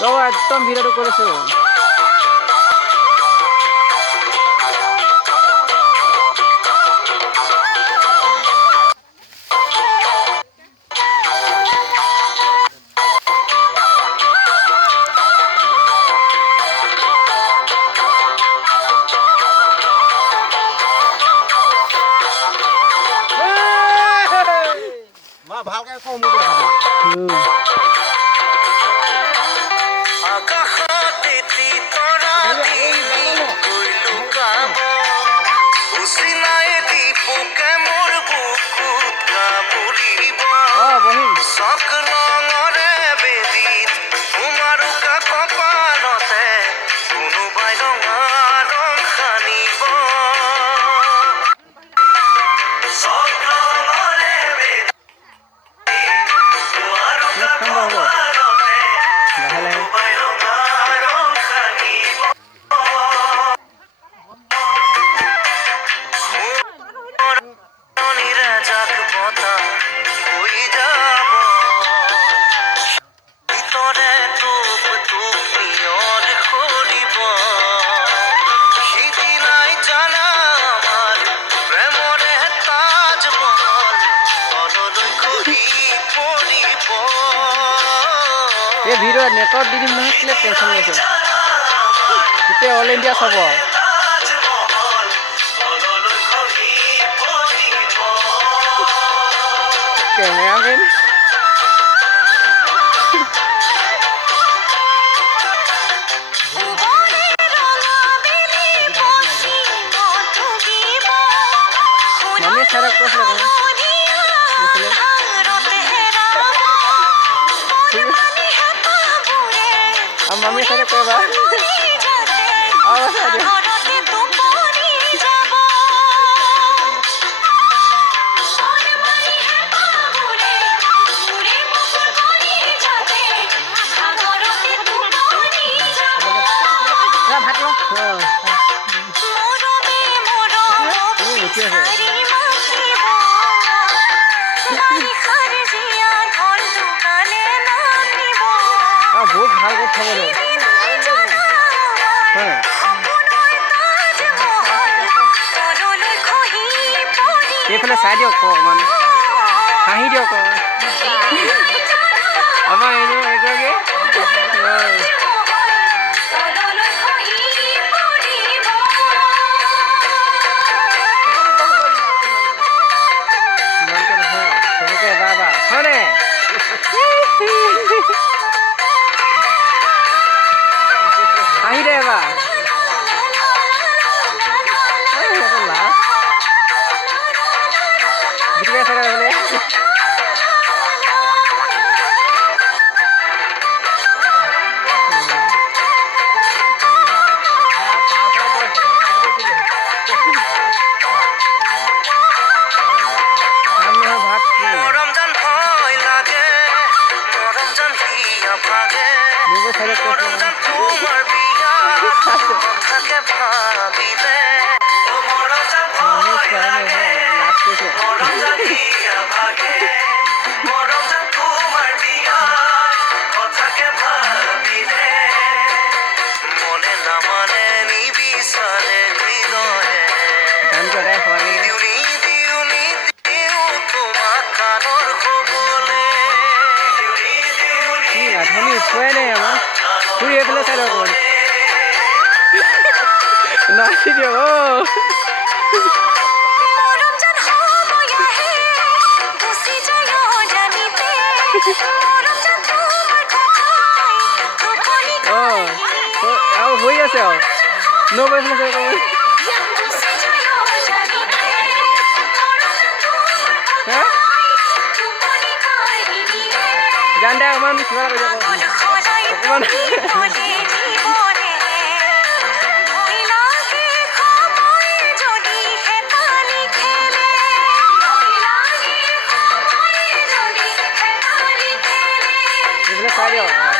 ৰ'ব একদম ভিডিঅ'টো কৰিছোঁ ভালকে কম হ'ব এই ভিডিঅ' নেটত দি দিম নহয় কেলে টেনশ্যন লৈছে গোটেই অল ইণ্ডিয়া চাব কেমেৰামেন মামীয়ে চাই কৈছিলে মামী সাথে কইবা বহুত ভাল কথা বলে এইফালে চাই দিয়ক অকণমান হাঁহি দিয়ক আমাৰ এগৰাকী হয়নে হাঁহি দে এবাৰ ভিডিঅ' চাই হ'লে Free every side of one. Nice video. Oh, who is yourself? Nobody knows. Huh? Janda man, suara kerja kau. Ini